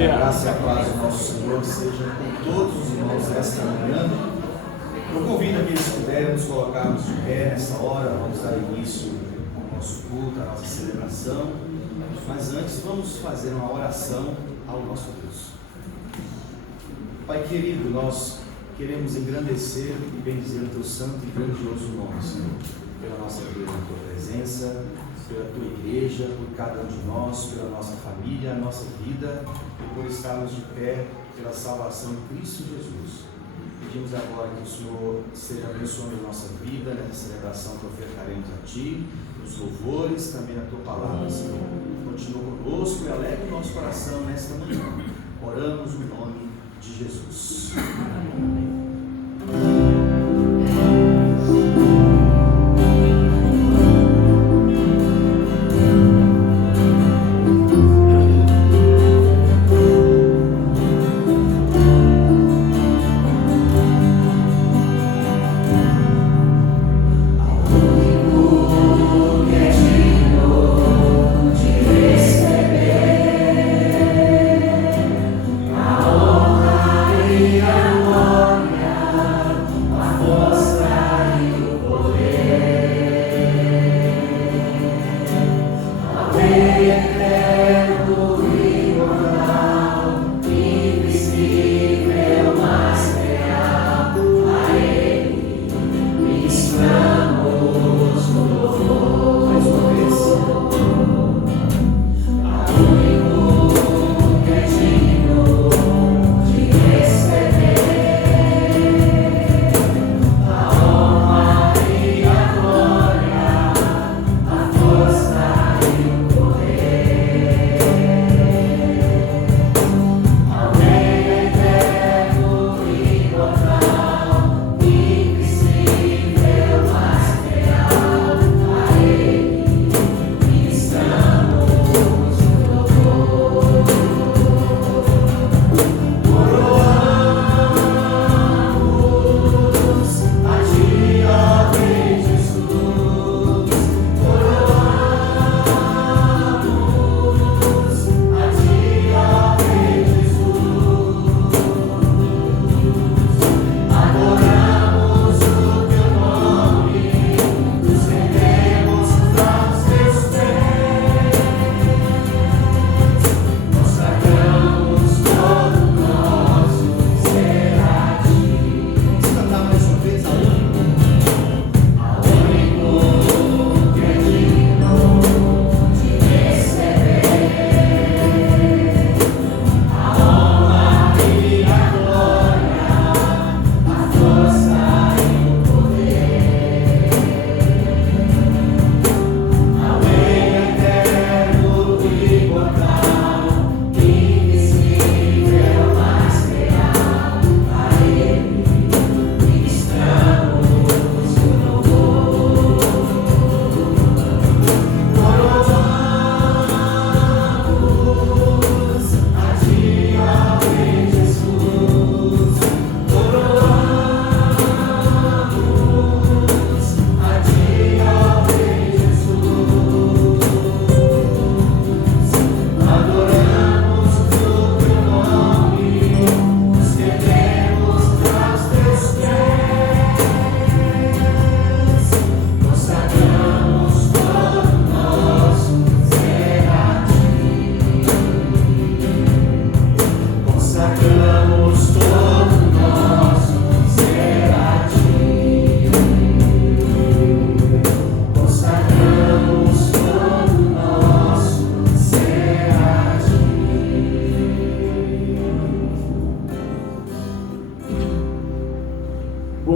Que a graça e a paz do nosso Senhor seja com todos os irmãos nesta manhã. Eu convido aqueles que puderem nos colocarmos de pé nessa hora. Vamos dar início ao nosso culto, à nossa celebração. Mas antes vamos fazer uma oração ao nosso Deus. Pai querido, nós queremos engrandecer e bendizer o teu santo e grandioso nome, Senhor, pela nossa vida na tua presença, pela tua igreja, por cada um de nós, pela nossa família, a nossa vida e por estarmos de pé pela salvação em Cristo Jesus. Pedimos agora que o Senhor esteja abençoando a nossa vida nessa celebração que ofertaremos a Ti, nos louvores, também na Tua palavra, Senhor. Continua conosco e alegre o nosso coração nesta manhã. Oramos no nome de Jesus. Amém.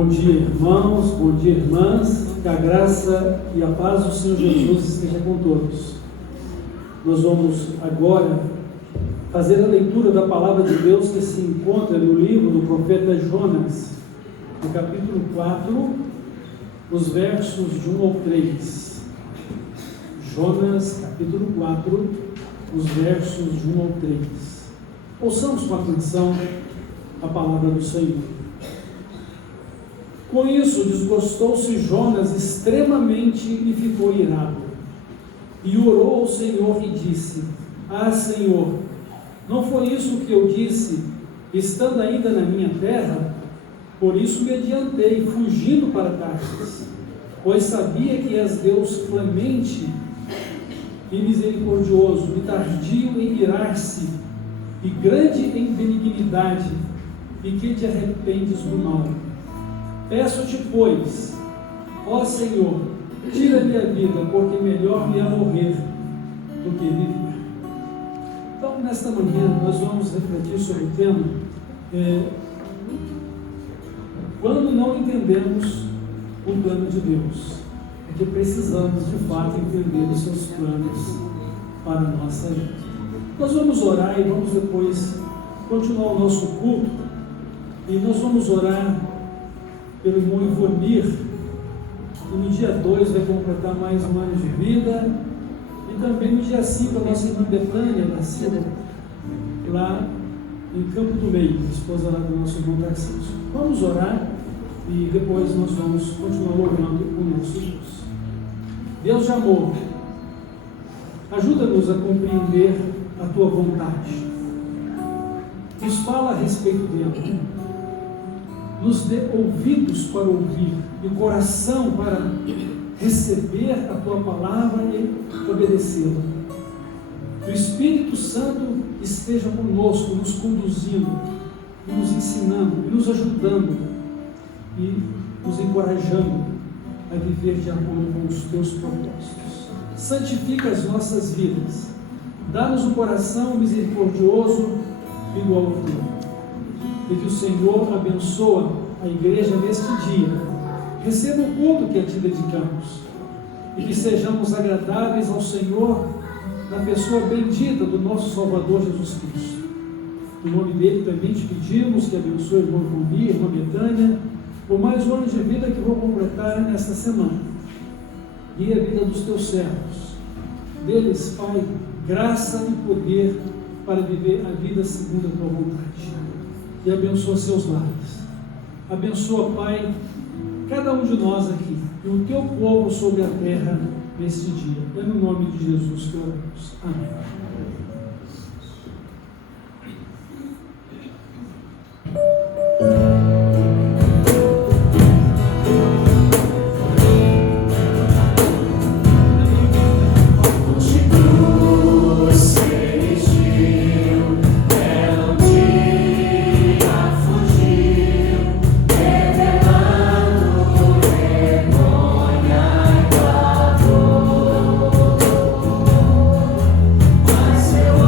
Bom dia, irmãos, bom dia, irmãs, que a graça e a paz do Senhor Jesus esteja com todos. Nós vamos agora fazer a leitura da palavra de Deus que se encontra no livro do profeta Jonas, no capítulo 4, os versos de 1 ao 3. Jonas, capítulo 4, os versos de 1 ao 3. Ouçamos com atenção a palavra do Senhor. Com isso, desgostou-se Jonas extremamente e ficou irado. E orou ao Senhor e disse: Ah, Senhor, Não foi isso que eu disse, estando ainda na minha terra? Por isso me adiantei, fugindo para Tarsis, pois sabia que és Deus clemente e misericordioso, e tardio em irar-se, e grande em benignidade, e que te arrependes do mal. Peço-te, pois, ó Senhor, tira-me a vida, porque melhor me é morrer do que viver. Então, nesta manhã, nós vamos refletir sobre o tema quando não entendemos o plano de Deus. É que precisamos, de fato, entender os seus planos para a nossa vida. Nós vamos orar e vamos depois continuar o nosso culto. E nós vamos orar pelo irmão Ivonir, que no dia 2 vai completar mais um ano de vida. E também no dia 5, a nossa irmã Betânia da Silva, lá em Campo do Meio, esposa lá do nosso irmão Tarcísio. Vamos orar e depois nós vamos continuar louvando o nosso Deus. Deus de amor, ajuda-nos a compreender a Tua vontade. Nos fala a respeito dela. Nos dê ouvidos para ouvir e coração para receber a Tua palavra e obedecê-la. Que o Espírito Santo esteja conosco, nos conduzindo, nos ensinando, nos ajudando e nos encorajando a viver de acordo com os Teus propósitos. Santifica as nossas vidas. Dá-nos um coração misericordioso igual ao Teu. E que o Senhor abençoe a igreja neste dia. Receba o culto que a Ti dedicamos. E que sejamos agradáveis ao Senhor na pessoa bendita do nosso Salvador Jesus Cristo. Em nome dele também te pedimos que abençoe o irmão Ivonir, a irmã Betânia, por mais um ano de vida que vou completar nesta semana. E a vida dos Teus servos. Deles, Pai, graça e poder para viver a vida segundo a Tua vontade. E abençoa seus lares. Abençoa, Pai, cada um de nós aqui e o Teu povo sobre a terra neste dia. É no nome de Jesus que oramos. Amém. Seu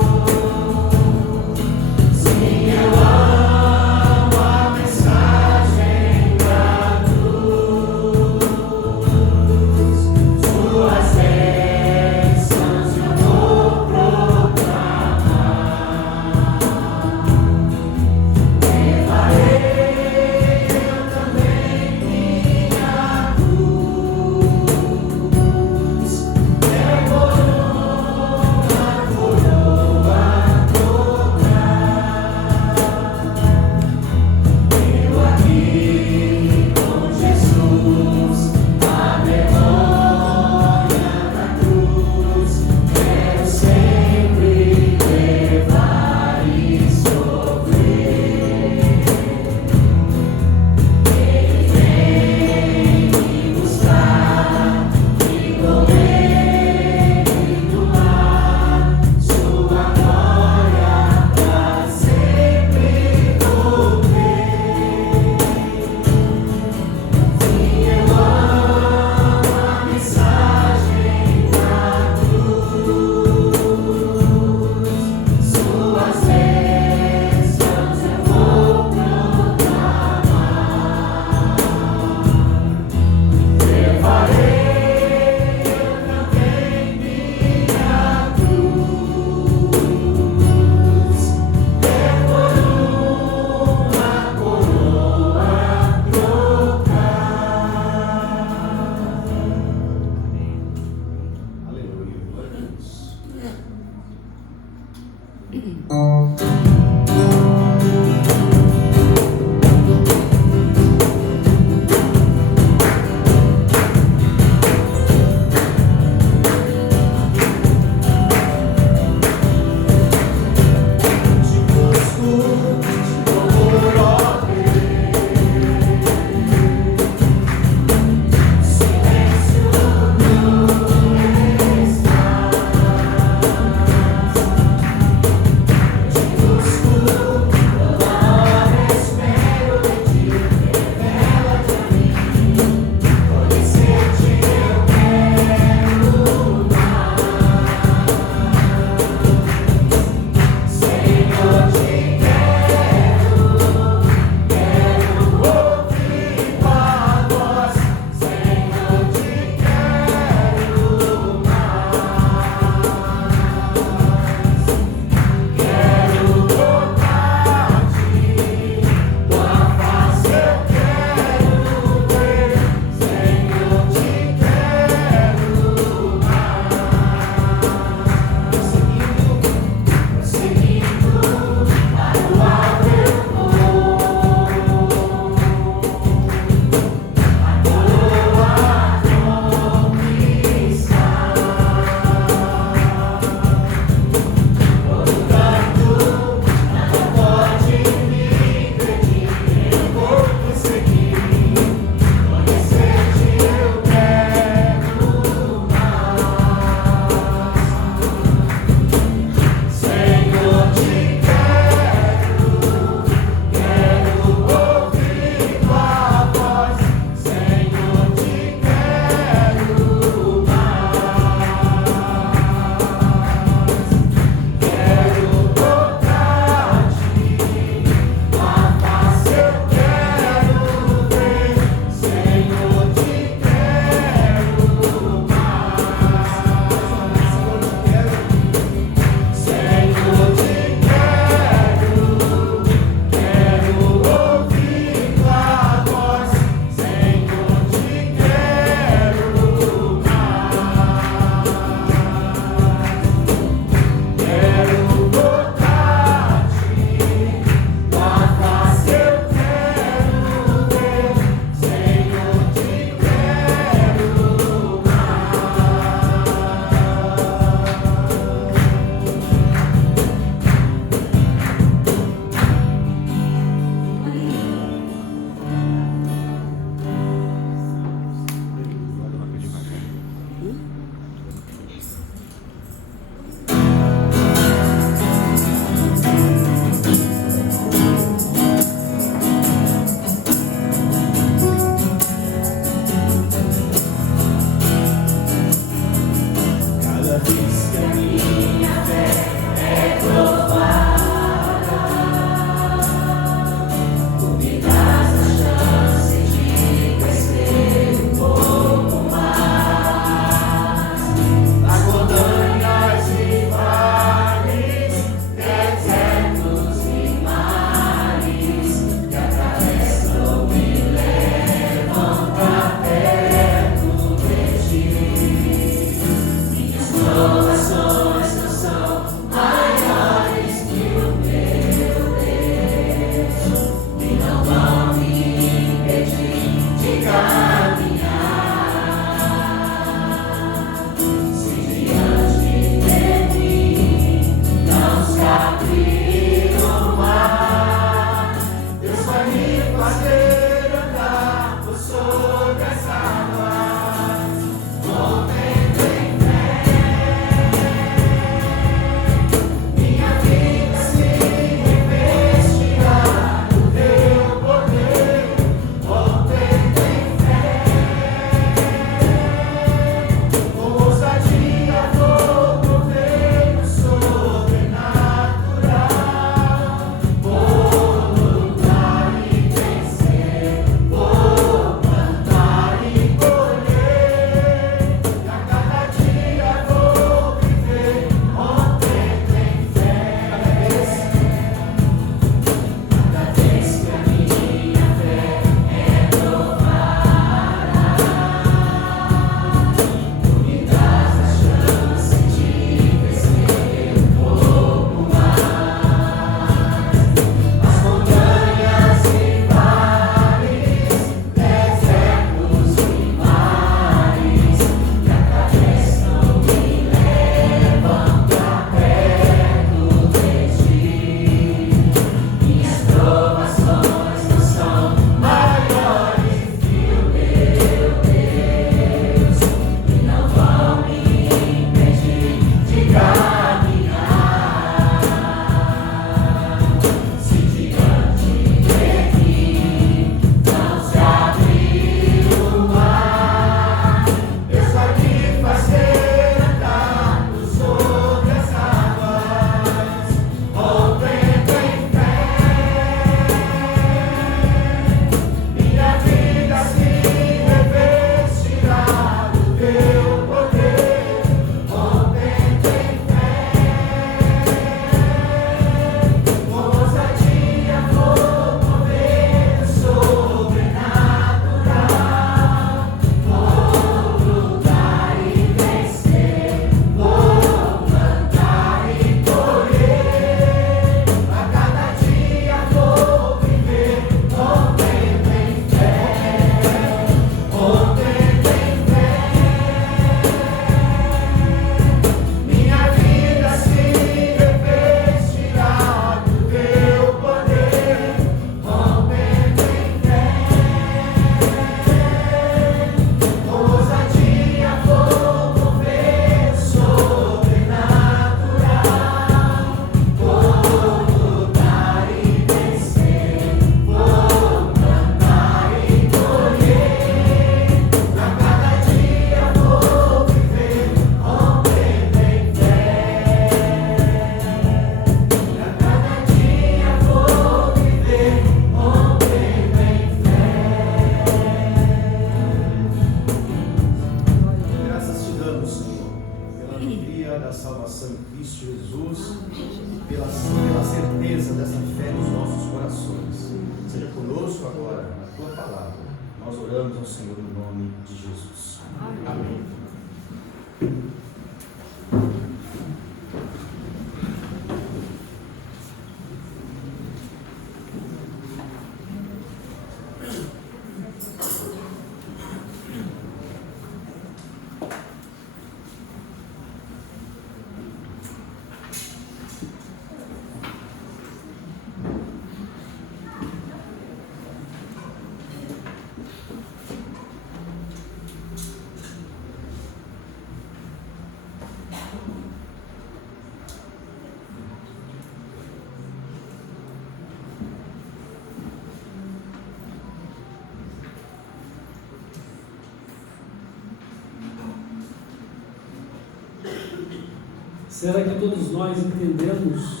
Será que todos nós entendemos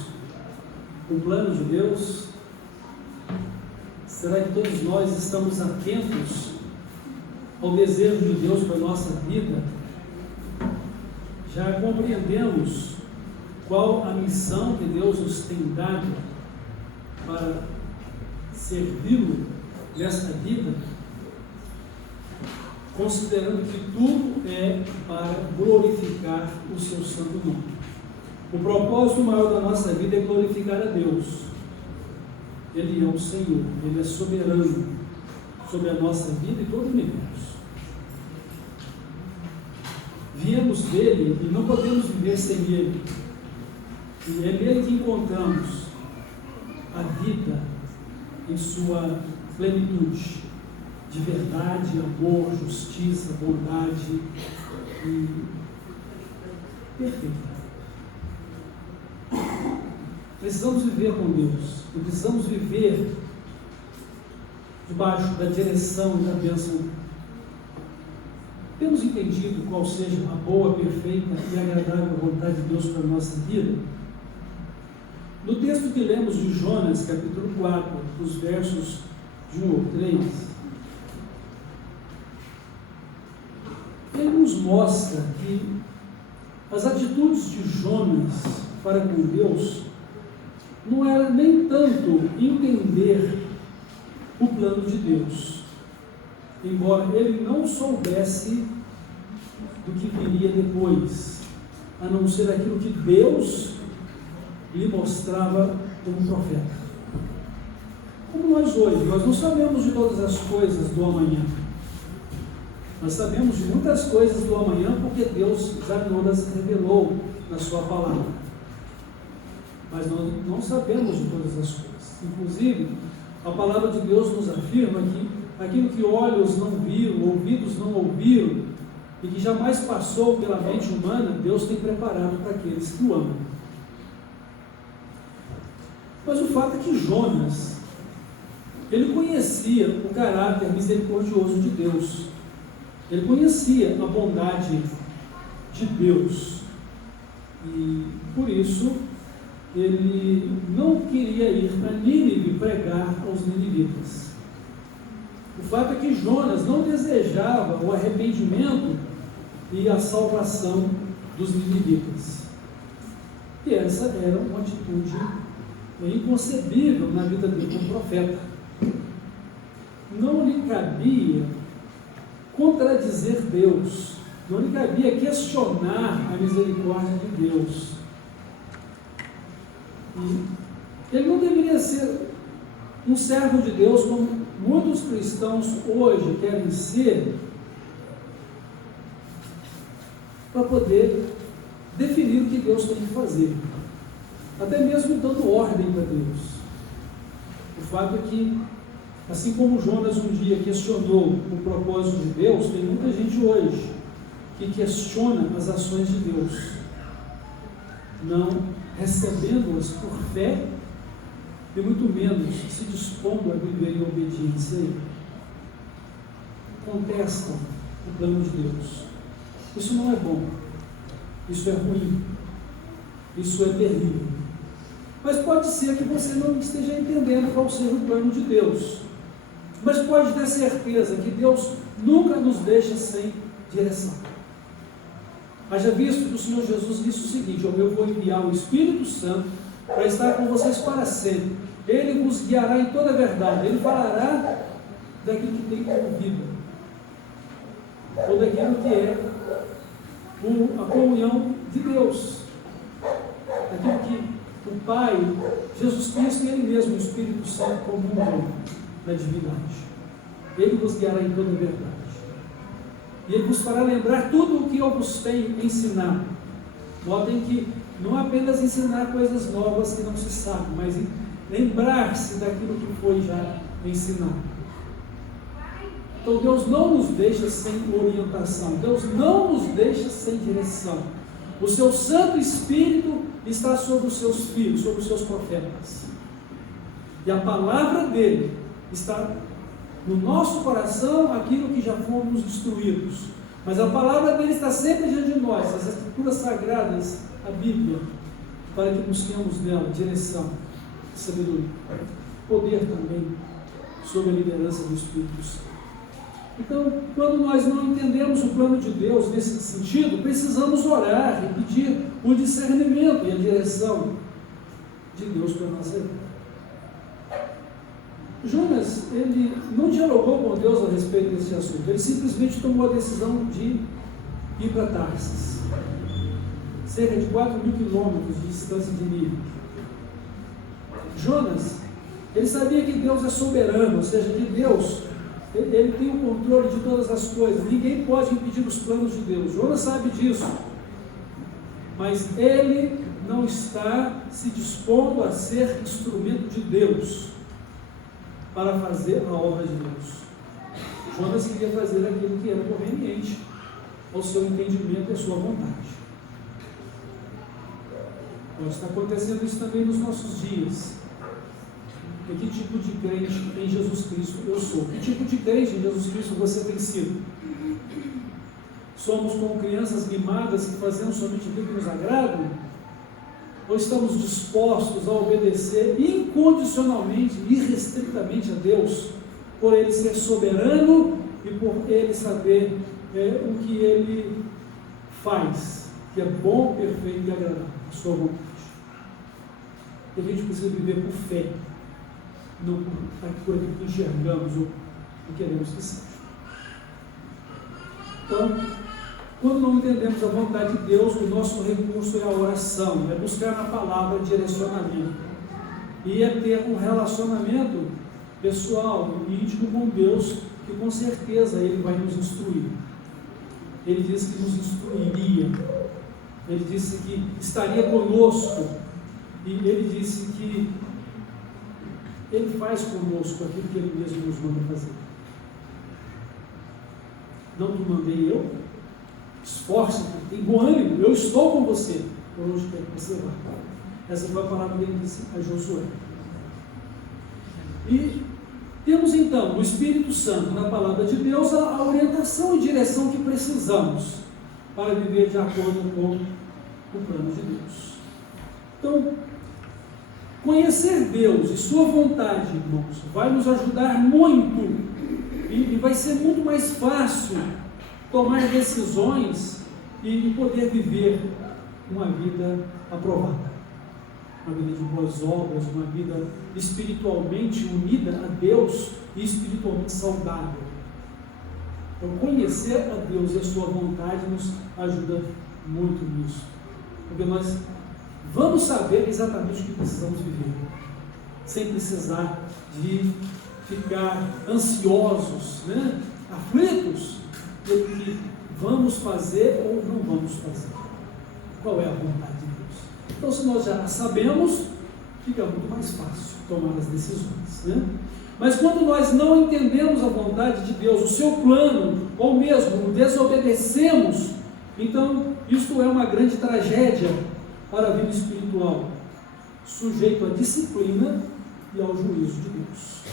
o plano de Deus? Será que todos nós estamos atentos ao desejo de Deus para a nossa vida? Já compreendemos qual a missão que Deus nos tem dado para servi-lo nesta vida? Considerando que tudo é para glorificar o seu santo nome. O propósito maior da nossa vida é glorificar a Deus. Ele é o Senhor, Ele é soberano. sobre a nossa vida e todo o universo. Viemos dele e não podemos viver sem ele. E é nele que encontramos a vida em sua plenitude de verdade, amor, justiça, bondade e perfeita. Precisamos viver com Deus e precisamos viver debaixo da direção e da bênção. Temos entendido qual seja a boa, perfeita e agradável vontade de Deus para a nossa vida? No texto que lemos de Jonas, capítulo 4, os versos de 1 ao 3, ele nos mostra que as atitudes de Jonas para com Deus não era nem tanto entender o plano de Deus, embora ele não soubesse do que viria depois, a não ser aquilo que Deus lhe mostrava como profeta. Como nós hoje, nós não sabemos de todas as coisas do amanhã. Nós sabemos de muitas coisas do amanhã porque Deus já nos revelou na sua palavra. Mas nós não sabemos de todas as coisas. Inclusive, a palavra de Deus nos afirma que aquilo que olhos não viram, ouvidos não ouviram, e que jamais passou pela mente humana, Deus tem preparado para aqueles que o amam. Mas o fato é que Jonas, ele conhecia o caráter misericordioso de Deus. Ele conhecia a bondade de Deus. E, por isso, ele não queria ir a Nínive pregar aos ninivitas. O fato é que Jonas não desejava o arrependimento e a salvação dos ninivitas. E essa era uma atitude inconcebível na vida dele como profeta. Não lhe cabia contradizer Deus, não lhe cabia questionar a misericórdia de Deus. E ele não deveria ser um servo de Deus como muitos cristãos hoje querem ser, para poder definir o que Deus tem que fazer, até mesmo dando ordem para Deus. O fato é que, assim como Jonas um dia questionou o propósito de Deus, tem muita gente hoje que questiona as ações de Deus, não recebendo-as por fé e muito menos se dispondo a viver em obediência a Ele. Contestam o plano de Deus. Isso não é bom, isso é ruim, isso é terrível. Mas pode ser que você não esteja entendendo qual seja o plano de Deus. Mas pode ter certeza que Deus nunca nos deixa sem direção. Haja visto que o Senhor Jesus disse o seguinte: eu vou enviar o Espírito Santo para estar com vocês para sempre. Ele vos guiará em toda a verdade. Ele falará daquilo que tem como vida, ou daquilo que é a comunhão de Deus, daquilo que o Pai, Jesus Cristo e Ele mesmo, o Espírito Santo, comungam na divindade. Ele vos guiará em toda a verdade. E Ele vos fará lembrar tudo o que eu vos tenho ensinado. Notem que não apenas ensinar coisas novas que não se sabe, mas lembrar-se daquilo que foi já ensinado. Então Deus não nos deixa sem orientação, Deus não nos deixa sem direção. O seu Santo Espírito está sobre os seus filhos, sobre os seus profetas. E a palavra dele está no nosso coração, aquilo que já fomos instruídos. Mas a palavra dele está sempre diante de nós, as Escrituras Sagradas, a Bíblia, para que busquemos nela direção, sabedoria, poder também, sob a liderança do Espírito Santo. Então, quando nós não entendemos o plano de Deus nesse sentido, precisamos orar e pedir o discernimento e a direção de Deus para a nossa vida. Jonas, ele não dialogou com Deus a respeito desse assunto, ele simplesmente tomou a decisão de ir para Tarsis, cerca de 4.000 quilômetros de distância de Nínive. Jonas, ele sabia que Deus é soberano, ou seja, que Deus Ele tem o controle de todas as coisas. Ninguém pode impedir os planos de Deus. Jonas sabe disso. Mas ele não está se dispondo a ser instrumento de Deus para fazer a obra de Deus. Jonas queria fazer aquilo que era conveniente ao seu entendimento e à sua vontade. Está acontecendo isso também nos nossos dias. E que tipo de crente em Jesus Cristo eu sou? Que tipo de crente em Jesus Cristo você tem sido? Somos como crianças mimadas que fazemos somente aquilo que nos agrada? Ou estamos dispostos a obedecer incondicionalmente, irrestritamente a Deus, por Ele ser soberano e por Ele saber o que Ele faz, que é bom, perfeito e agradável, a sua vontade. E a gente precisa viver por fé, não por aquilo que enxergamos ou queremos que seja. Então, quando não entendemos a vontade de Deus, o nosso recurso é a oração, é buscar na palavra direcionamento. E é ter um relacionamento pessoal e íntimo com Deus, que com certeza Ele vai nos instruir. Ele disse que nos instruiria. Ele disse que estaria conosco. E Ele disse que Ele faz conosco aquilo que Ele mesmo nos manda fazer. Não te mandei eu? Esforça-te, tem bom ânimo, eu estou com você, por onde quer que você vá. Essa foi a palavra que Ele disse a Josué. E temos então, no Espírito Santo, na palavra de Deus, a orientação e direção que precisamos para viver de acordo com o plano de Deus. Então, conhecer Deus e sua vontade, irmãos, vai nos ajudar muito e vai ser muito mais fácil tomar decisões e poder viver uma vida aprovada, uma vida de boas obras, uma vida espiritualmente unida a Deus e espiritualmente saudável. Então, conhecer a Deus e a sua vontade nos ajuda muito nisso, porque nós vamos saber exatamente o que precisamos viver, sem precisar de ficar ansiosos, aflitos, pelo que vamos fazer ou não vamos fazer. Qual é a vontade de Deus? Então, se nós já sabemos, fica muito mais fácil tomar as decisões, Mas quando nós não entendemos a vontade de Deus, o seu plano, ou mesmo desobedecemos, então isto é uma grande tragédia para a vida espiritual, sujeito à disciplina e ao juízo de Deus.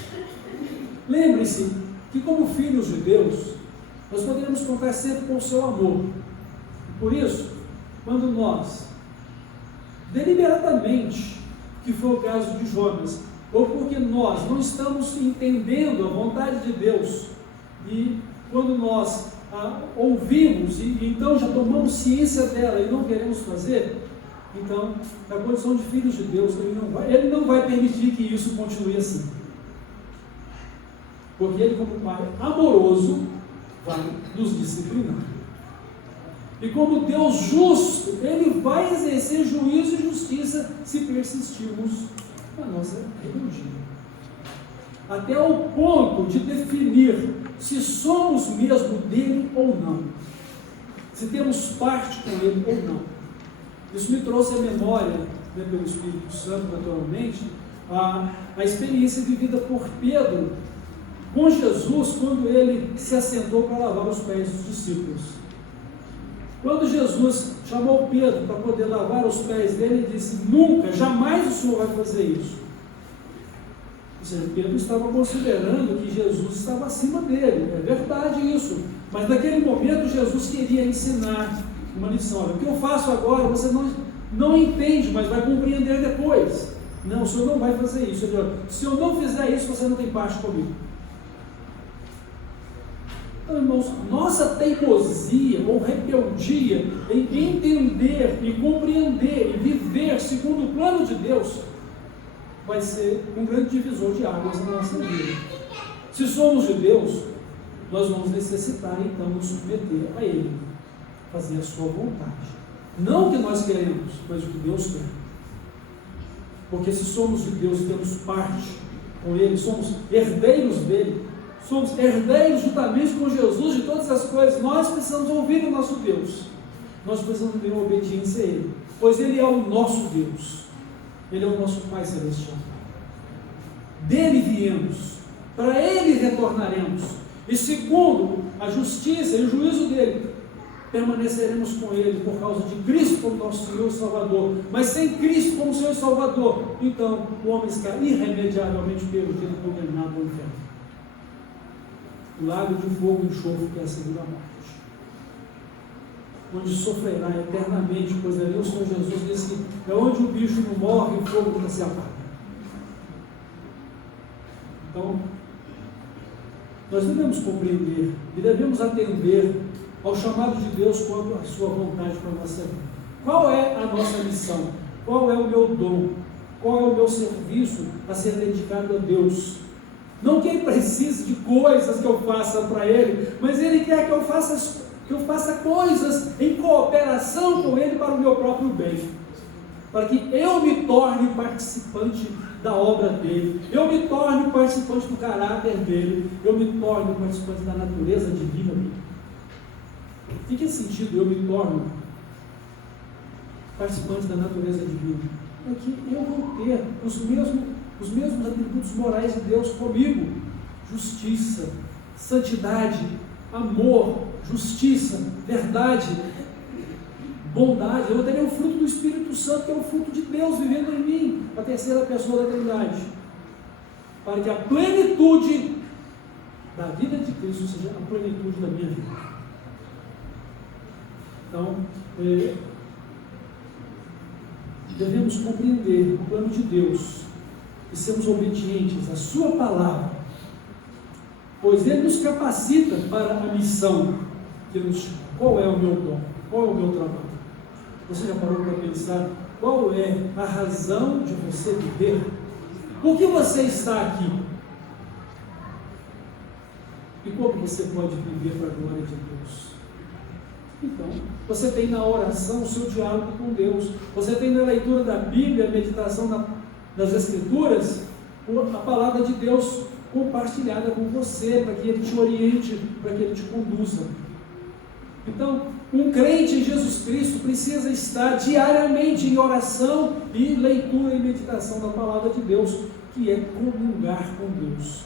Lembre-se que, como filhos de Deus, nós poderemos contar sempre com o seu amor. Por isso, quando nós, deliberadamente, que foi o caso de Jonas, ou porque nós não estamos entendendo a vontade de Deus, e quando nós ouvimos, e então já tomamos ciência dela e não queremos fazer, então, na condição de filhos de Deus, Ele não vai permitir que isso continue assim. Porque Ele, como Pai amoroso, vai nos disciplinar. E como Deus justo, Ele vai exercer juízo e justiça se persistirmos na nossa rebeldia. Até o ponto de definir se somos mesmo dele ou não. Se temos parte com Ele ou não. Isso me trouxe à memória, pelo Espírito Santo, naturalmente, a experiência vivida por Pedro com Jesus, quando ele se assentou para lavar os pés dos discípulos. Quando Jesus chamou Pedro para poder lavar os pés dele, ele disse: nunca, jamais o Senhor vai fazer isso. Ou seja, Pedro estava considerando que Jesus estava acima dele. É verdade isso, mas naquele momento Jesus queria ensinar uma lição. Olha, o que eu faço agora você não entende, mas vai compreender depois. Não, o Senhor não vai fazer isso. Ele falou: se eu não fizer isso, você não tem parte comigo. Então, irmãos, nossa teimosia ou rebeldia em entender e compreender e viver segundo o plano de Deus vai ser um grande divisor de águas na nossa vida. Se somos de Deus, nós vamos necessitar então nos submeter a Ele, fazer a sua vontade. Não o que nós queremos, mas o que Deus quer. Porque se somos de Deus e temos parte com Ele, somos herdeiros dele, somos herdeiros juntamente com Jesus de todas as coisas, nós precisamos ouvir o nosso Deus. Nós precisamos ter uma obediência a Ele, pois Ele é o nosso Deus. Ele é o nosso Pai Celestial. Dele viemos, para Ele retornaremos, e segundo a justiça e o juízo dele, permaneceremos com Ele por causa de Cristo como nosso Senhor e Salvador. Mas sem Cristo como Senhor e Salvador, então o homem está irremediavelmente perdido e condenado ao inferno. O lago de fogo e enxofre, que é a segunda morte, onde sofrerá eternamente, pois ali o Senhor Jesus disse que é onde o bicho não morre e o fogo não se apaga. Então, nós devemos compreender e devemos atender ao chamado de Deus quanto à sua vontade para a nossa vida. Qual é a nossa missão? Qual é o meu dom? Qual é o meu serviço a ser dedicado a Deus? Não que Ele precise de coisas que eu faça para Ele, mas Ele quer que eu faça coisas em cooperação com Ele para o meu próprio bem, para que eu me torne participante da obra dele, eu me torne participante do caráter dele, eu me torne participante da natureza divina dele. Em que sentido eu me torno participante da natureza divina? É que eu vou ter os mesmos atributos morais de Deus comigo: justiça, santidade, amor, justiça, verdade, bondade. Eu terei o fruto do Espírito Santo, que é o fruto de Deus vivendo em mim, a terceira pessoa da Trindade, para que a plenitude da vida de Cristo seja a plenitude da minha vida. Então, devemos compreender o plano de Deus e sermos obedientes à sua palavra, pois Ele nos capacita para a missão que nos chama. Qual é o meu dom? Qual é o meu trabalho? Você já parou para pensar qual é a razão de você viver? Por que você está aqui? E como você pode viver para a glória de Deus? Então, você tem na oração o seu diálogo com Deus, você tem na leitura da Bíblia, a meditação das Escrituras, a palavra de Deus compartilhada com você, para que Ele te oriente, para que Ele te conduza. Então, um crente em Jesus Cristo precisa estar diariamente em oração e leitura e meditação da palavra de Deus, que é comungar com Deus.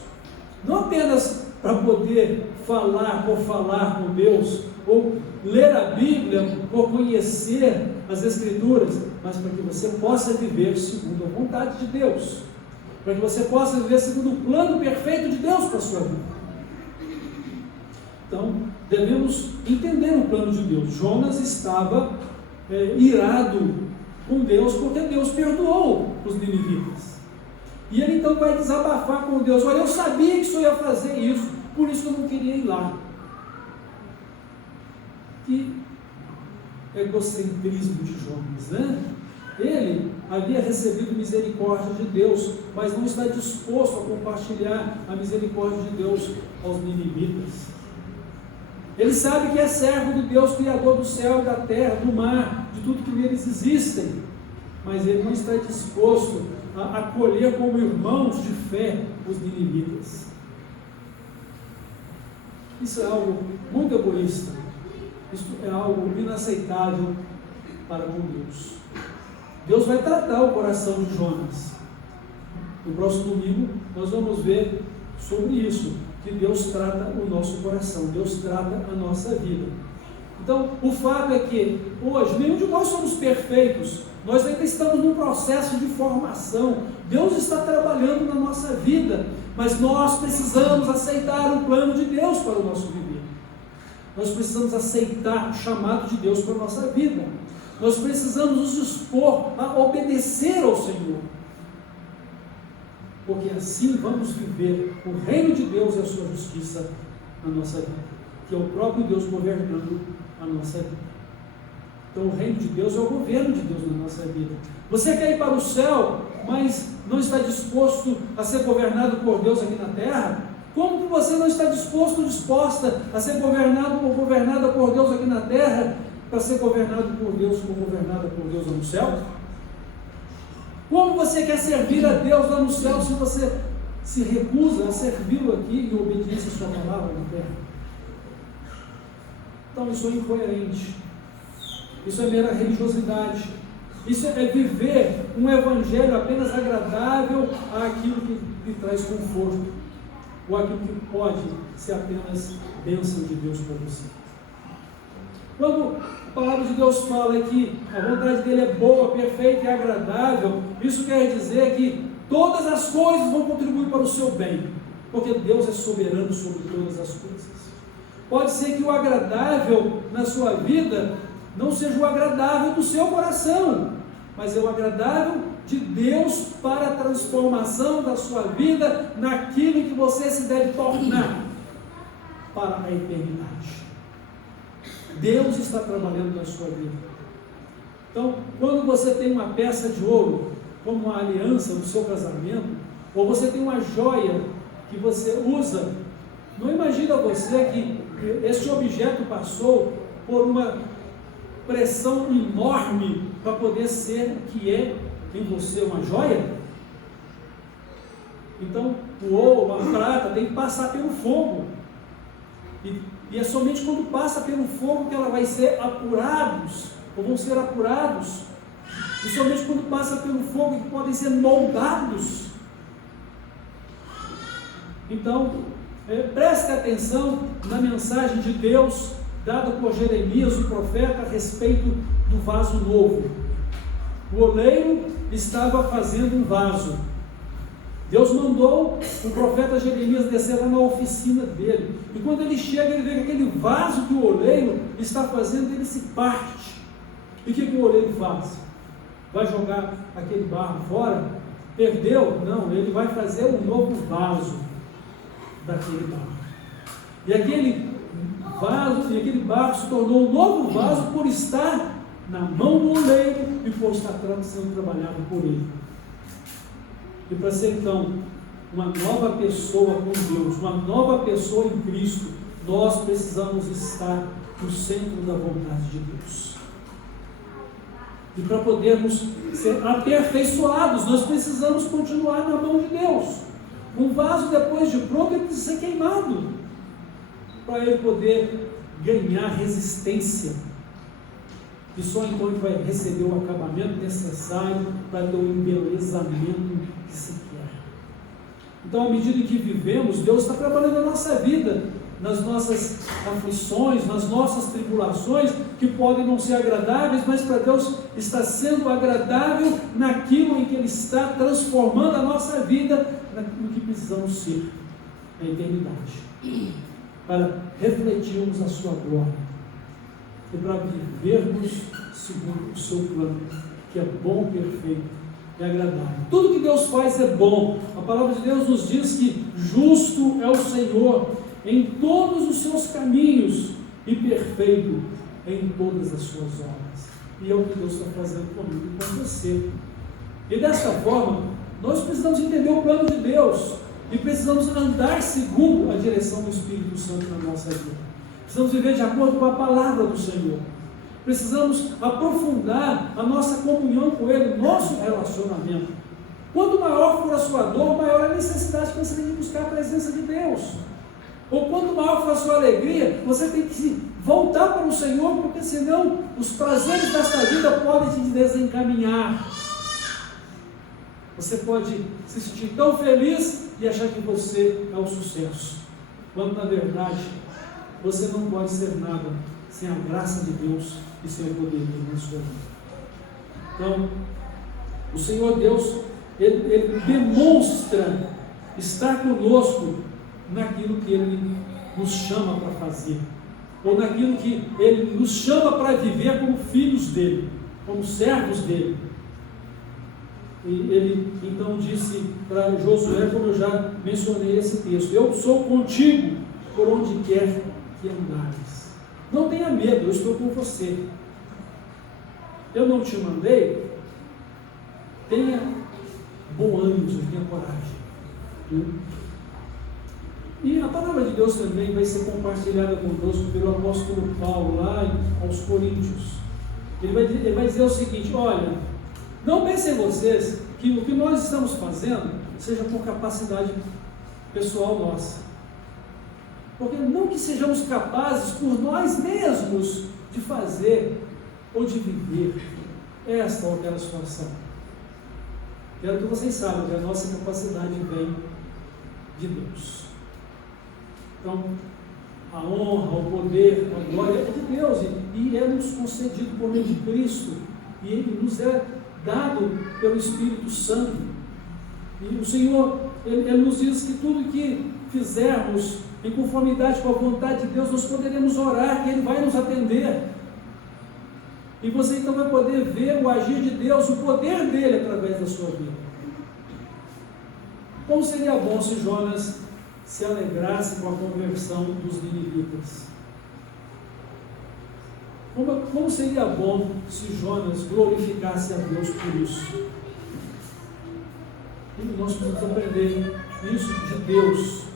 Não apenas para poder falar por falar com Deus, ou ler a Bíblia por conhecer as Escrituras, mas para que você possa viver segundo a vontade de Deus, para que você possa viver segundo o plano perfeito de Deus para a sua vida. Então, devemos entender o plano de Deus. Jonas estava irado com Deus, porque Deus perdoou os ninivitas. E ele então vai desabafar com Deus: olha, eu sabia que o Senhor ia fazer isso, por isso eu não queria ir lá. Que egocentrismo de Jonas, né? Ele havia recebido misericórdia de Deus, mas não está disposto a compartilhar a misericórdia de Deus aos ninivitas. Ele sabe que é servo de Deus, Criador do céu e da terra, do mar, de tudo que neles existem, mas ele não está disposto a acolher como irmãos de fé os ninivitas. Isso é algo muito egoísta, isso é algo inaceitável para com Deus. Deus vai tratar o coração de Jonas. No próximo domingo nós vamos ver sobre isso, que Deus trata o nosso coração, Deus trata a nossa vida. Então, o fato é que hoje, nenhum de nós somos perfeitos, nós ainda estamos num processo de formação, Deus está trabalhando na nossa vida, mas nós precisamos aceitar o plano de Deus para o nosso viver. Nós precisamos aceitar o chamado de Deus para a nossa vida. Nós precisamos nos dispor a obedecer ao Senhor, porque assim vamos viver o reino de Deus e a sua justiça na nossa vida, que é o próprio Deus governando a nossa vida. Então o reino de Deus é o governo de Deus na nossa vida. Você quer ir para o céu, mas não está disposto a ser governado por Deus aqui na terra? Como que você não está disposto ou disposta a ser governado ou governada por Deus aqui na terra, para ser governado por Deus ou governada por Deus no céu? Como você quer servir a Deus lá no céu, se você se recusa a servi-lo aqui em obediência à sua palavra na terra. Então isso é incoerente, isso é mera religiosidade, isso é viver um evangelho apenas agradável àquilo que lhe traz conforto, ou aquilo que pode ser apenas bênção de Deus para você. Quando a palavra de Deus fala que a vontade dele é boa, perfeita e agradável, isso quer dizer que todas as coisas vão contribuir para o seu bem, porque Deus é soberano sobre todas as coisas. Pode ser que o agradável na sua vida não seja o agradável do seu coração, mas é o agradável de Deus para a transformação da sua vida naquilo que você se deve tornar para a eternidade. Deus está trabalhando na sua vida. Então, quando você tem uma peça de ouro, como uma aliança no seu casamento, ou você tem uma joia que você usa, não imagina você que esse objeto passou por uma pressão enorme para poder ser o que é em você, uma joia? Então, o ouro, a prata tem que passar pelo fogo. E é somente quando passa pelo fogo que ela vai ser apurados, ou vão ser apurados. E somente quando passa pelo fogo que podem ser moldados. Então, preste atenção na mensagem de Deus dada por Jeremias, o profeta, a respeito do vaso novo. O oleiro estava fazendo um vaso. Deus mandou o profeta Jeremias descer lá na oficina dele. E quando ele chega, ele vê que aquele vaso que o oleiro está fazendo, ele se parte. E o que o oleiro faz? Vai jogar aquele barro fora? Perdeu? Não, ele vai fazer um novo vaso daquele barro. E aquele barro se tornou um novo vaso por estar na mão do oleiro e por estar sendo trabalhado por ele. E para ser então uma nova pessoa com Deus, uma nova pessoa em Cristo, nós precisamos estar no centro da vontade de Deus. E para podermos ser aperfeiçoados, nós precisamos continuar na mão de Deus. Um vaso, depois de pronto, ele precisa ser queimado, para ele poder ganhar resistência. E só então ele vai receber o acabamento necessário para ter o embelezamento que se quer. Então, à medida que vivemos, Deus está trabalhando na nossa vida, nas nossas aflições, nas nossas tribulações, que podem não ser agradáveis, mas para Deus está sendo agradável naquilo em que Ele está transformando a nossa vida no que precisamos ser, na eternidade, para refletirmos a sua glória e para vivermos segundo o seu plano, que é bom, perfeito e agradável. Tudo que Deus faz é bom. A palavra de Deus nos diz que justo é o Senhor em todos os seus caminhos e perfeito em todas as suas obras. E é o que Deus está fazendo comigo e com você. E dessa forma, nós precisamos entender o plano de Deus e precisamos andar segundo a direção do Espírito Santo na nossa vida. Precisamos viver de acordo com a palavra do Senhor. Precisamos aprofundar a nossa comunhão com Ele, o nosso relacionamento. Quanto maior for a sua dor, maior a necessidade que você tem de buscar a presença de Deus. Ou quanto maior for a sua alegria, você tem que se voltar para o Senhor, porque senão os prazeres desta vida podem te desencaminhar. Você pode se sentir tão feliz e achar que você é um sucesso, quando na verdade você não pode ser nada sem a graça de Deus e sem o poder dele na sua vida. Então, o Senhor Deus, Ele demonstra estar conosco naquilo que Ele nos chama para fazer, ou naquilo que Ele nos chama para viver como filhos dEle, como servos dEle. E Ele então disse para Josué, como eu já mencionei esse texto: eu sou contigo por onde quer que andares. Não tenha medo, eu estou com você. Eu não te mandei, tenha bom ânimo, tenha coragem. E a palavra de Deus também vai ser compartilhada conosco pelo apóstolo Paulo, lá aos Coríntios. Ele vai dizer o seguinte: olha, não pensem vocês que o que nós estamos fazendo seja por capacidade pessoal nossa. Porque não que sejamos capazes por nós mesmos de fazer ou de viver esta ou aquela situação. Quero que vocês saibam que a nossa capacidade vem de Deus. Então, a honra, o poder, a glória é de Deus e é nos concedido por meio de Cristo e Ele nos é dado pelo Espírito Santo. E o Senhor, Ele nos diz que tudo que fizermos em conformidade com a vontade de Deus, nós poderemos orar, que Ele vai nos atender. E você então vai poder ver o agir de Deus, o poder dele através da sua vida. Como seria bom se Jonas se alegrasse com a conversão dos ninivitas? Como seria bom se Jonas glorificasse a Deus por isso? E nós precisamos aprender isso de Deus.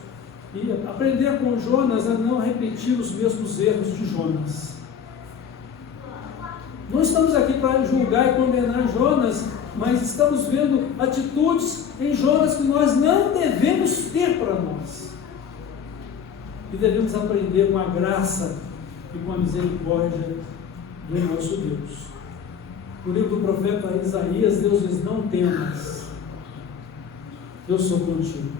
E aprender com Jonas a não repetir os mesmos erros de Jonas. Não estamos aqui para julgar e condenar Jonas, mas estamos vendo atitudes em Jonas que nós não devemos ter para nós. E devemos aprender com a graça e com a misericórdia do nosso Deus. No livro do profeta Isaías, Deus diz: não temas, eu sou contigo.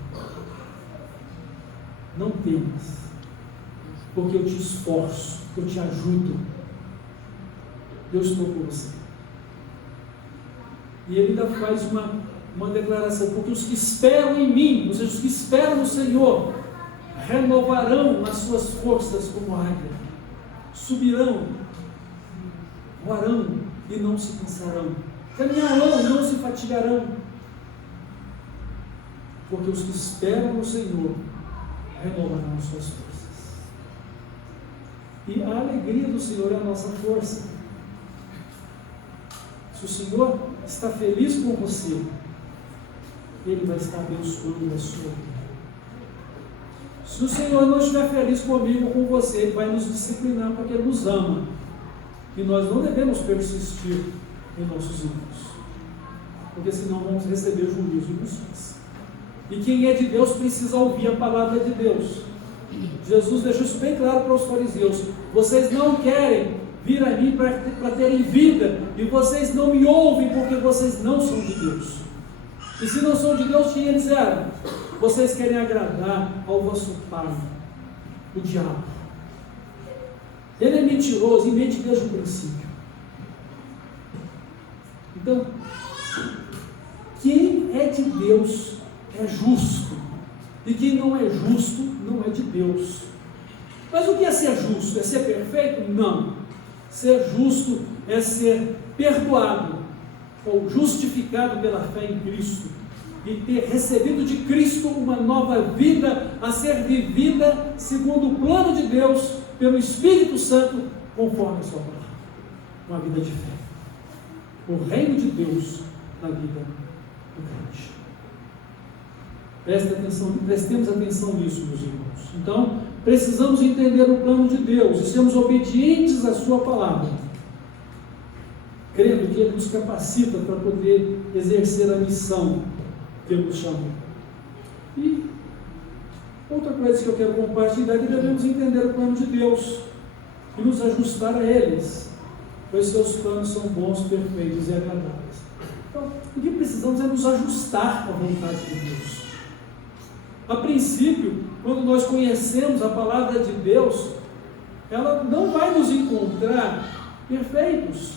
Não temas, porque eu te esforço, eu te ajudo. Eu estou com você. E ele ainda faz uma declaração: porque os que esperam em mim, ou seja, os que esperam no Senhor, renovarão as suas forças como águia, subirão, voarão e não se cansarão, caminharão e não se fatigarão. Porque os que esperam no Senhor renovarão as suas forças. E a alegria do Senhor é a nossa força. Se o Senhor está feliz com você, Ele vai estar abençoando a sua vida. Se o Senhor não estiver feliz comigo ou com você, Ele vai nos disciplinar porque Ele nos ama. E nós não devemos persistir em nossos erros, porque senão vamos receber juízo e justiça. E quem é de Deus precisa ouvir a palavra de Deus. Jesus deixou isso bem claro para os fariseus: vocês não querem vir a mim para terem vida, e vocês não me ouvem porque vocês não são de Deus. E se não são de Deus, quem eles eram? Vocês querem agradar ao vosso pai, o diabo. Ele é mentiroso e mente desde o princípio. Então, quem é de Deus é justo, e quem não é justo não é de Deus. Mas o que é ser justo? É ser perfeito? Não. Ser justo é ser perdoado ou justificado pela fé em Cristo e ter recebido de Cristo uma nova vida a ser vivida segundo o plano de Deus pelo Espírito Santo, conforme a sua palavra. Uma vida de fé. O reino de Deus na vida do crente. Prestemos atenção nisso, meus irmãos. Então, precisamos entender o plano de Deus e sermos obedientes à sua palavra, crendo que Ele nos capacita para poder exercer a missão que Ele nos chamou. E outra coisa que eu quero compartilhar é que devemos entender o plano de Deus e nos ajustar a eles, pois seus planos são bons, perfeitos e agradáveis. Então, o que precisamos é nos ajustar à vontade de Deus. A princípio, quando nós conhecemos a palavra de Deus, ela não vai nos encontrar perfeitos.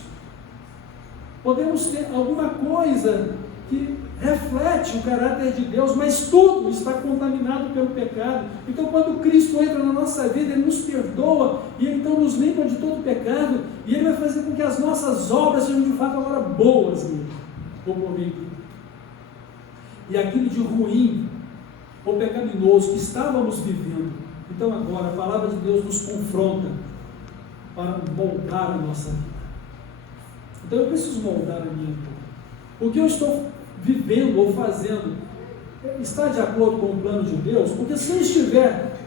Podemos ter alguma coisa que reflete o caráter de Deus, mas tudo está contaminado pelo pecado. Então, quando Cristo entra na nossa vida, Ele nos perdoa, e Ele então nos limpa de todo pecado, e Ele vai fazer com que as nossas obras sejam de fato agora boas nele, ou comigo. E aquilo de ruim ou pecaminoso que estávamos vivendo, então agora a palavra de Deus nos confronta para moldar a nossa vida. Então eu preciso moldar a minha vida. O que eu estou vivendo ou fazendo está de acordo com o plano de Deus? Porque se eu estiver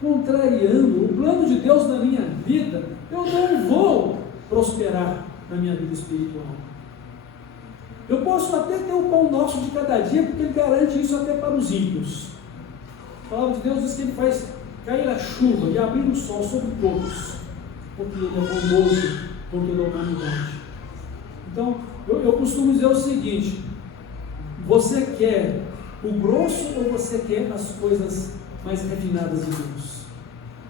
contrariando o plano de Deus na minha vida, eu não vou prosperar na minha vida espiritual. Eu posso até ter o pão nosso de cada dia, porque Ele garante isso até para os ímpios. A palavra de Deus diz que Ele faz cair a chuva e abrir o sol sobre todos, porque Ele é bondoso com toda a humanidade. Então, eu costumo dizer o seguinte: você quer o grosso ou você quer as coisas mais refinadas de Deus?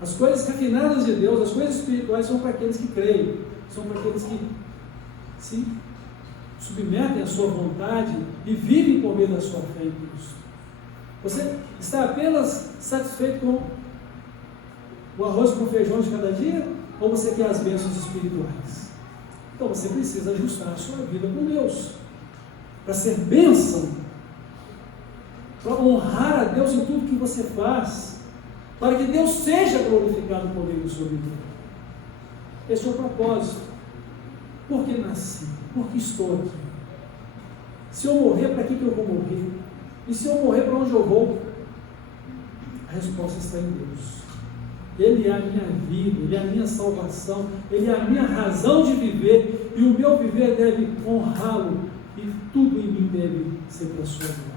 As coisas refinadas de Deus, as coisas espirituais, são para aqueles que creem, são para aqueles que se submetem à sua vontade e vivem por meio da sua fé em Cristo. Você está apenas satisfeito com o arroz com feijão de cada dia, ou você quer as bênçãos espirituais? Então você precisa ajustar a sua vida com Deus, para ser bênção, para honrar a Deus em tudo que você faz, para que Deus seja glorificado por meio da sua vida. Esse é o propósito. Por que nasci? Por que estou aqui? Se eu morrer, para que eu vou morrer? E se eu morrer, para onde eu vou? A resposta está em Deus. Ele é a minha vida, Ele é a minha salvação, Ele é a minha razão de viver, e o meu viver deve honrá-lo, e tudo em mim deve ser para a sua glória.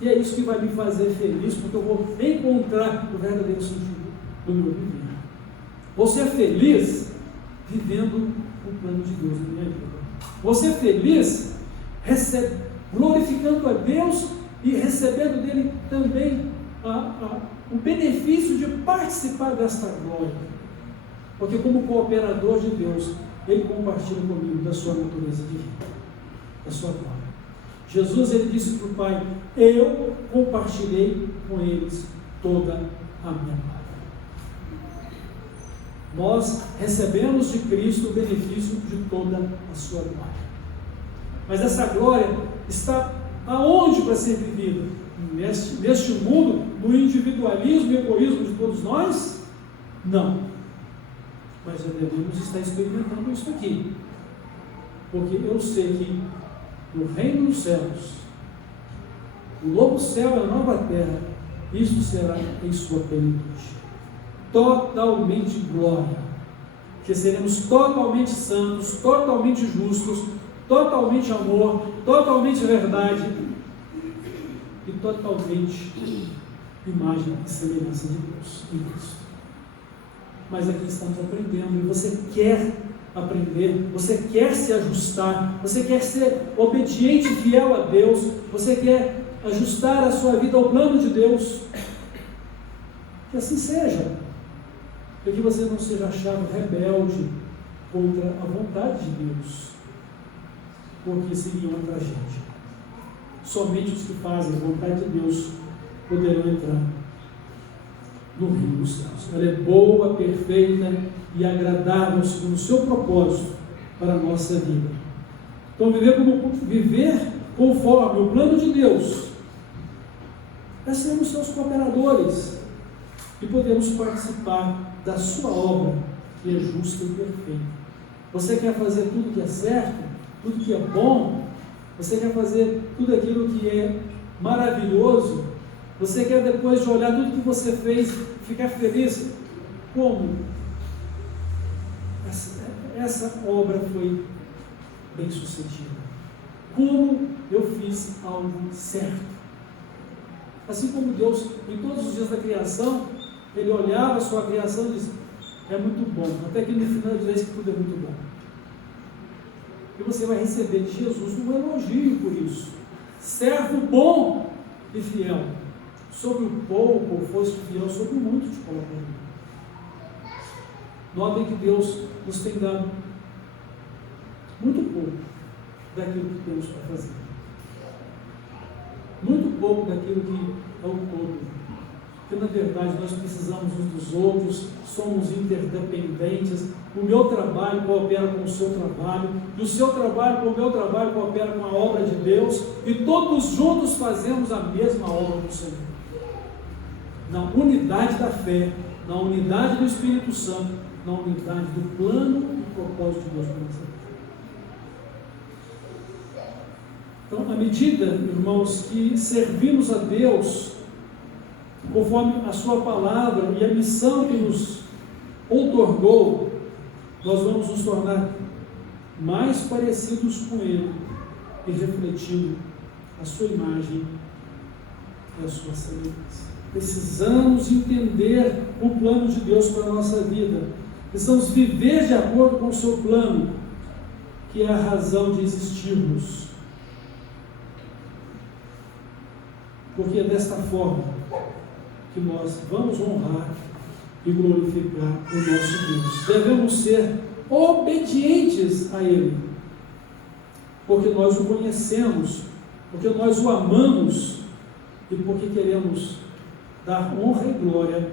E é isso que vai me fazer feliz, porque eu vou encontrar o verdadeiro sentido do meu viver. Vou ser feliz vivendo o plano de Deus na minha vida. Vou ser feliz glorificando a Deus e recebendo dele também o benefício de participar desta glória. Porque como cooperador de Deus, Ele compartilha comigo da sua natureza divina, da sua glória. Jesus, Ele disse para o Pai: eu compartilhei com eles toda a minha glória. Nós recebemos de Cristo o benefício de toda a sua glória. Mas essa glória está aonde para ser vivida? Neste mundo, no individualismo e egoísmo de todos nós? Não. Mas já devemos estar experimentando isso aqui. Porque eu sei que no reino dos céus, o novo céu e a nova terra, isso será em sua plenitude. Totalmente glória. Que seremos totalmente santos, totalmente justos, totalmente amor, totalmente verdade e totalmente imagem e semelhança de Deus em Cristo. Mas aqui estamos aprendendo, e você quer aprender, você quer se ajustar, você quer ser obediente e fiel a Deus, você quer ajustar a sua vida ao plano de Deus. Que assim seja, para que você não seja achado rebelde contra a vontade de Deus, porque seria uma tragédia. Somente os que fazem a vontade de Deus poderão entrar no reino dos céus. Ela é boa, perfeita e agradável segundo o seu propósito para a nossa vida. Então, viver conforme o plano de Deus é sermos seus cooperadores e podemos participar da sua obra, que é justa e perfeita. Você quer fazer tudo que é certo, tudo que é bom, você quer fazer tudo aquilo que é maravilhoso, você quer, depois de olhar tudo que você fez, ficar feliz? Como essa obra foi bem sucedida? Como eu fiz algo certo? Assim como Deus, em todos os dias da criação, Ele olhava a sua criação e disse: é muito bom, até que no final ele diz que tudo é muito bom. E você vai receber de Jesus um elogio por isso. Servo bom e fiel. Sobre o pouco foste fiel, sobre o muito te colocarei. Notem que Deus nos tem dado muito pouco daquilo que temos para fazer. Muito pouco daquilo que é o todo. Porque, na verdade, nós precisamos uns dos outros, somos interdependentes. O meu trabalho coopera com o seu trabalho, e o seu trabalho com o meu trabalho coopera com a obra de Deus, e todos juntos fazemos a mesma obra do Senhor. Na unidade da fé, na unidade do Espírito Santo, na unidade do plano e propósito de Deus para nós. Então, à medida, irmãos, que servimos a Deus conforme a sua palavra e a missão que nos outorgou, nós vamos nos tornar mais parecidos com Ele e refletindo a sua imagem e a sua semelhança. Precisamos entender o plano de Deus para a nossa vida. Precisamos viver de acordo com o seu plano, que é a razão de existirmos. Porque é desta forma que nós vamos honrar e glorificar o nosso Deus. Devemos ser obedientes a Ele, porque nós o conhecemos, porque nós o amamos e porque queremos dar honra e glória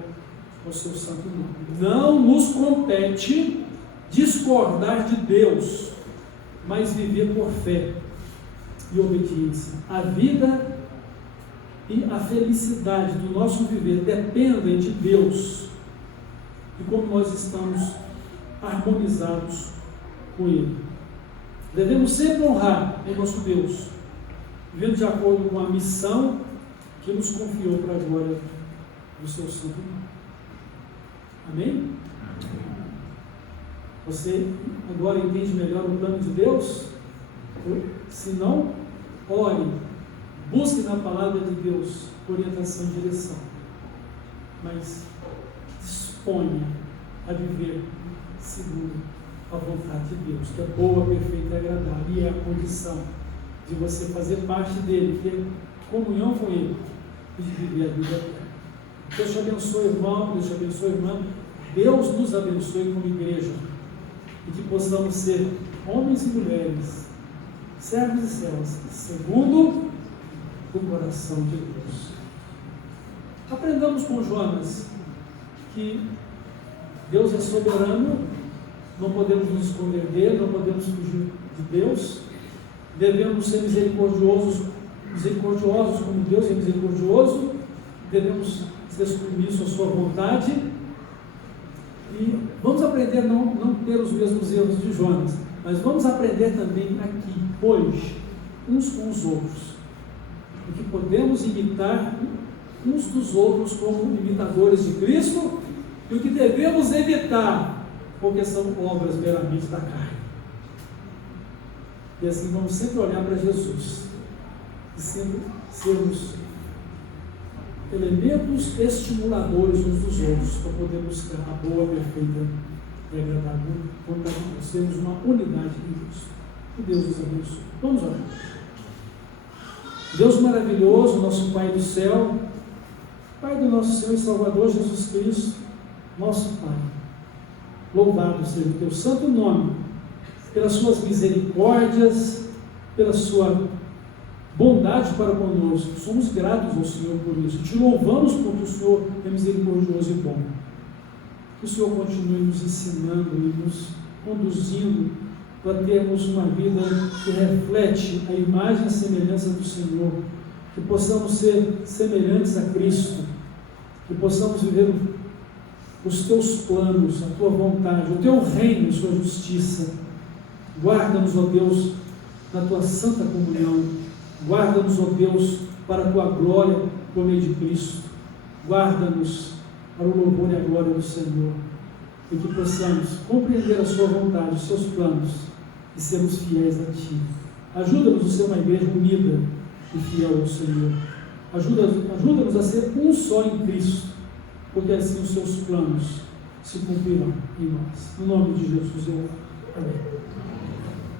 ao seu santo nome. Não nos compete discordar de Deus, mas viver por fé e obediência. A vida e a felicidade do nosso viver dependem de Deus e como nós estamos harmonizados com Ele. Devemos sempre honrar em nosso Deus, vivendo de acordo com a missão que nos confiou para a glória do seu santo nome. Amém? Você agora entende melhor o plano de Deus? Se não, ore, busque na palavra de Deus orientação e direção, mas disponha a viver segundo a vontade de Deus, que é boa, perfeita e agradável, e é a condição de você fazer parte dele, ter comunhão com ele e de viver a vida eterna. Deus te abençoe, irmão, Deus te abençoe, irmã. Deus nos abençoe como igreja e que possamos ser homens e mulheres, servos e servas, segundo o coração de Deus. Aprendamos com Jonas que Deus é soberano, não podemos nos esconder dele, não podemos fugir de Deus, devemos ser misericordiosos como Deus é misericordioso, devemos ser submissos à sua vontade e vamos aprender a não ter os mesmos erros de Jonas, mas vamos aprender também aqui, hoje, uns com os outros, porque podemos imitar uns dos outros como imitadores de Cristo e o que devemos evitar, porque são obras meramente da carne. E assim vamos sempre olhar para Jesus e sempre sermos elementos estimuladores uns dos outros para poder buscar a boa, perfeita e agradável vontade de Deus. Sermos uma unidade em Deus. Que Deus nos abençoe. Vamos orar. Deus maravilhoso, nosso Pai do céu, Pai do nosso Senhor e Salvador Jesus Cristo, nosso Pai, louvado seja o teu santo nome, pelas suas misericórdias, pela sua bondade para conosco. Somos gratos ao Senhor por isso. Te louvamos porque o Senhor é misericordioso e bom. Que o Senhor continue nos ensinando e nos conduzindo para termos uma vida que reflete a imagem e a semelhança do Senhor, que possamos ser semelhantes a Cristo, que possamos viver os teus planos, a tua vontade, o teu reino, a sua justiça. Guarda-nos, ó Deus, na tua santa comunhão. Guarda-nos, ó Deus, para a tua glória por meio de Cristo. Guarda-nos para o louvor e a glória do Senhor. E que possamos compreender a sua vontade, os seus planos e sermos fiéis a ti. Ajuda-nos a ser uma igreja unida e fiel ao Senhor. Ajuda-nos a ser um só em Cristo, porque assim os seus planos se cumprirão em nós. No nome de Jesus eu oro. Amém.